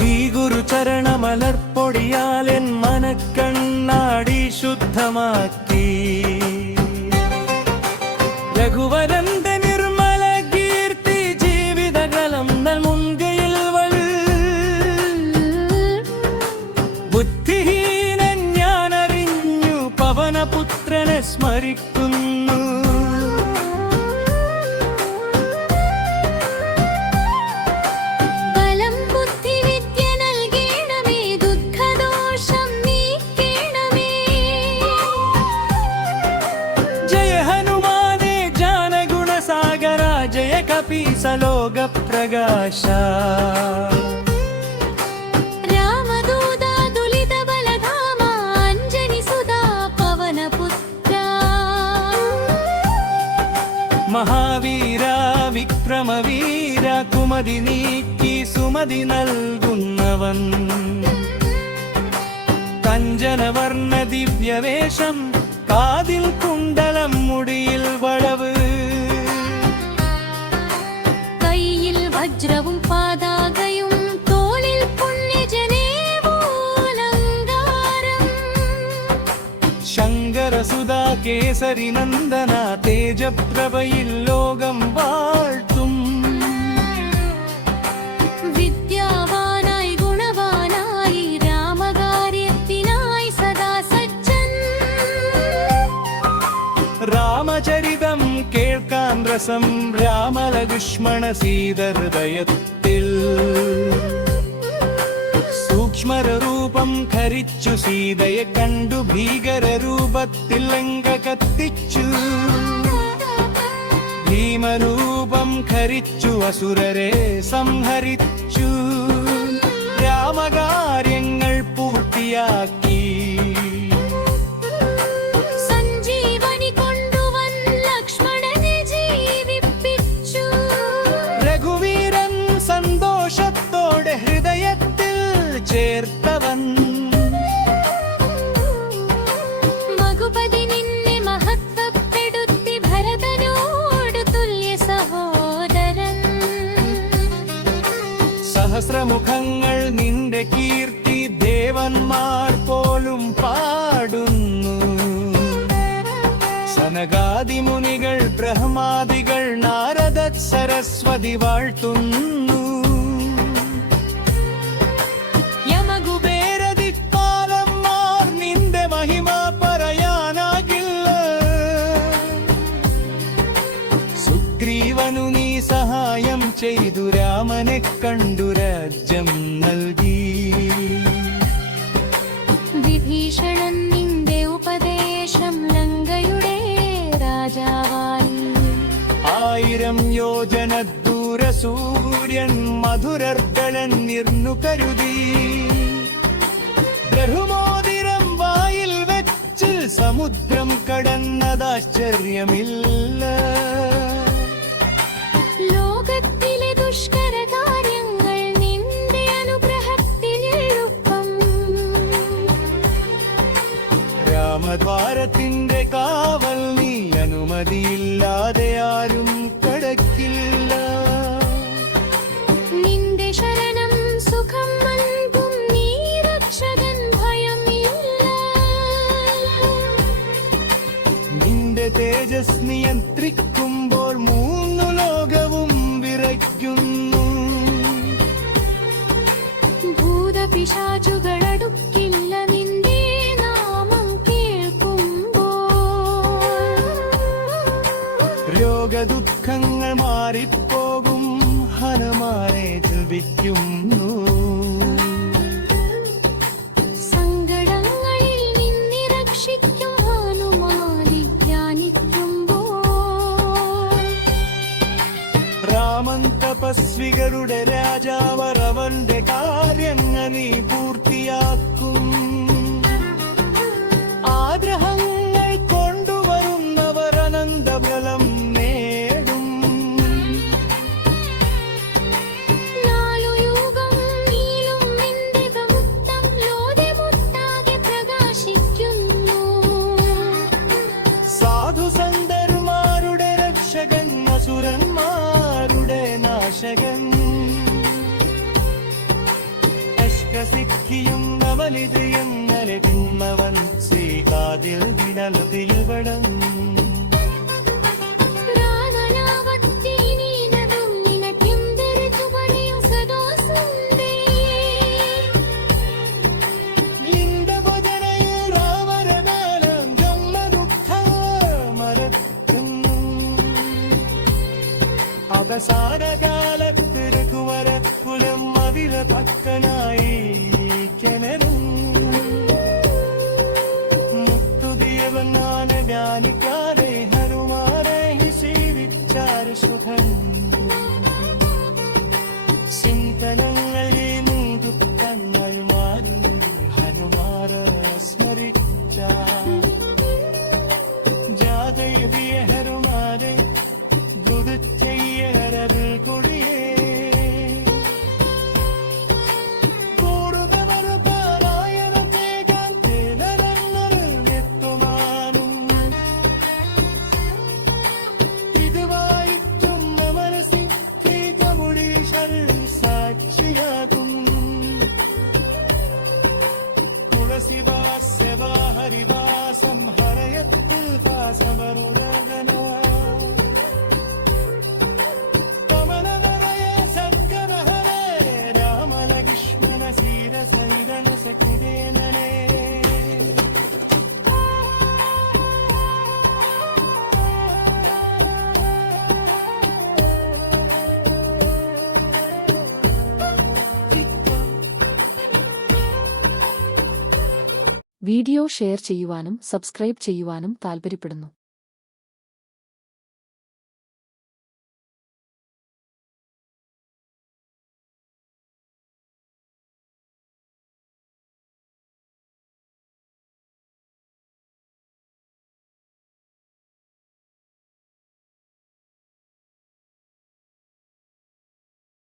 ശ്രീ ഗുരു ചരണമലർപ്പൊടിയാൽ N മനക്കണ്ണാടി ശുദ്ധമാക്കി രഘുവരന്റെ Nirmala കീർത്തി ജീവിതകലം മുൻകയിൽ ബുദ്ധിഹീനൻ ഞാനറിഞ്ഞു പവനപുത്രനെ സ്മരിക്കുന്നു ലോക പ്രകാശ രാമദൂതാ ദുലിത ബലധാമ അഞ്ജനി സുധാ പവനപുത്ര മഹാവീര വിക്രമവീര കുമതി നീക്കി സുമതി നൽകുന്നവൻ കഞ്ചനവർണ്ണ ദിവ്യവേഷം കാതിൽ കുണ്ടലം മുടിയിൽ വളവ് വജ്രവും പാതാകയും തോളിൽ പുണ്യജനേവോലങ്കാരം ശങ്കരസുധാ കേസരി നന്ദന തേജപ്രഭയിൽ ലോകം വാഴ്ത്തും വിദ്യാവാനായി ഗുണവാനായി രാമകാര്യത്തിനായി സദാ സജ്ജൻ രാമചരിതം കേൾക്കാൻ രസം രാമലക്ഷ്മണ സീതഹൃദയത്തിൽ സൂക്ഷ്മരൂപം ധരിച്ചു സീതയെ കണ്ടു ഭീകരരൂപത്തിൽ ലങ്ക കത്തിച്ചു ഭീമരൂപം ധരിച്ചു അസുരരെ സംഹരിച്ചു രാമകാര്യങ്ങൾ പൂർത്തിയാക്കി സന്തോഷത്തോടെ ഹൃദയത്തിൽ ചേർത്തവൻ മകുപതി നിന്നെ മഹത്വപ്പെടുത്തി ഭരതനോട് തുല്യ സഹോദരൻ സഹസ്രമുഖങ്ങൾ നിന്റെ കീർത്തി ദേവന്മാർ പോലും പാടുന്നു സനകാദിമുനികൾ ബ്രഹ്മാദികൾ നാരദ സരസ്വതി വാഴ്ത്തുന്നു യമകുബേരദിക്പാലന്മാർ നിന്റെ മഹിമ പറയാനാകില്ല സുഗ്രീവനു നീ സഹായം ചെയ്തു രാമനെ കണ്ടു രാജ്യം നൽകി വിഭീഷണൻ നിന്റെ ഉപദേശം ലങ്കയുടെ രാജാവായി 1000 യോജന ദൂര സൂര്യൻ മധുരർദ്ദലൻ നിർന്നു കരുതി ബ്രഹ്മോതിരം വായിൽ വെച്ച് സമുദ്രം കടന്നതാശ്ചര്യമില്ല ലോകത്തിലെ ദുഷ്കര കാര്യങ്ങൾ നിന്റെ അനുഗ്രഹത്തിൽ എളുപ്പം രാമദ്വാരത്തിന്റെ കാവൽ നീ അനുമതിയില്ലാതെ ആരും കടക്കില്ല നിന്റെ ശരണം സുഖം നൽകും നീ രക്ഷകൻ ഭയമില്ല നിന്റെ തേജസ് നിയന്ത്രിക്കുമ്പോൾ 3 ലോകവും വിറയ്ക്കുന്നു ഭൂതപിശാചുകളടുക്കില്ല നിന്റെ നാമം കേൾക്കുമ്പോൾ രോഗദുഃഖങ്ങൾ മാറിപ്പോകും ഹനുമാനെ ജപിക്കുന്നു സങ്കടങ്ങളിൽ നിന്നെ രക്ഷിക്കും ഹനുമാനെ ധ്യാനിക്കുമ്പോൾ രാമൻ തപസ്വികളുടെ രാജാവർ അവന്റെ കാര്യങ്ങൾ നീ പൂർത്തിയാക്കും ആഗ്രഹങ്ങൾ കൊണ്ടുവരുന്നവർ അനന്തഫലം നേടും നാലുയുഗം നീളും നിന്റെ പ്രമുക്തം ലോകമൊട്ടാകെ പ്രകാശിക്കുന്നു സാധുസന്ധന്മാരുടെ രക്ഷകൻ അസുരന്മാരുടെ നാശകൻ ಸಿಕ್ಕಿಯುಂ ನವಲಿದು ಎನ್ನಲೆ ತಿಮ್ಮವನ್ ಶ್ರೀಕಾದಿಲ್ ದಿನಲುತಿಯುವಡಂ പ്രാണനാവത്തി നീനതും നിനക്കെന്തൊരു വഴിയും സദാ സുന്ദേ ലിംഗ ഭജനയിൽ രാമരനാലം ജന്മ ദുഃഖ മരത്തുന്നു അവസാന കാലത്തിരു കുമരക്കുലം അതില പക്കനായി കിണറും മുത്തുദിയവനാണ് ധ്യാനിക്കാതെ ഹനുമാരെ സേവിച്ചാർ സുഖം ചിന്തനങ്ങളിൽ ദുഃഖങ്ങൾ മാറി ഹനുമാര സ്മരിച്ച ജാതയതിയ ഹനുമാരെ ദുഃ ചെയ്യരത് കൊടിയേ കൂടുന്നവര് പാരായണ ചെയ്യാൻ ചിലരെന്നൊരു എത്തുമാനും ഇതുവായിട്ടും മനസ്സിൽ തീകമുടീശ്വർ സാക്ഷിയാകും തുളസിദാസ ഹരിദാസം ഹരയത്തുൽ ദാസവരുരഗന കമലനരയ സത്കരഹരേ രാമലക്ഷ്മണ സീരസൈതന സഖിദേനനേ വീഡിയോ ഷെയർ ചെയ്യുവാനും സബ്സ്ക്രൈബ് ചെയ്യുവാനും താൽപ്പര്യപ്പെടുന്നു.